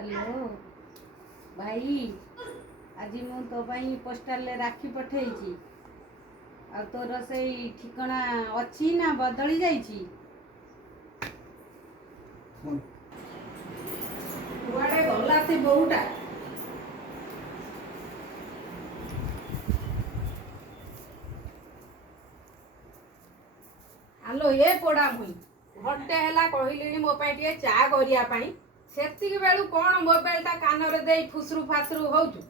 Hello भाई, आज मु तो पोस्टाल राखी पठेइची। आ तोर से ठिकना अच्छी ना बदली जाइची? कुआडे गला से बहुटा? आलो ये पोड़ा मुई घंटे हैला कहली मो टे चा करिया सेतिक बेलू कौन मोबाइल ता कान रे दे फुसरू फासरू होजु।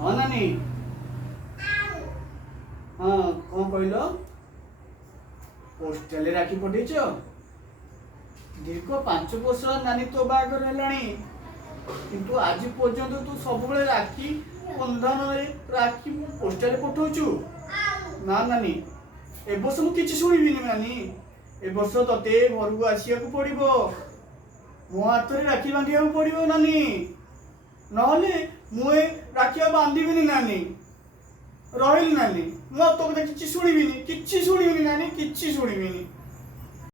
हाँ नानी। हाँ कौन कहल पोस्टाल राखी पठेच दीर्घ 5 वर्ष नानी तो बागर है किंतु आज पर्यंत तू सब राखी बंधन राखी पोस्टाल पठाऊचु ना नानी। ए वर्ष मु किछि सुनिबिनी नानी। ए वर्ष तते घर को आसिया को पड़िबो मो हाथ रे राखी बांधिया को पड़िबो नानी नहले मुए राखिया बांधिबिनी नानी रहिल नानी। मु तो किछि सुनिबिनी नानी किछि सुनिबिनी।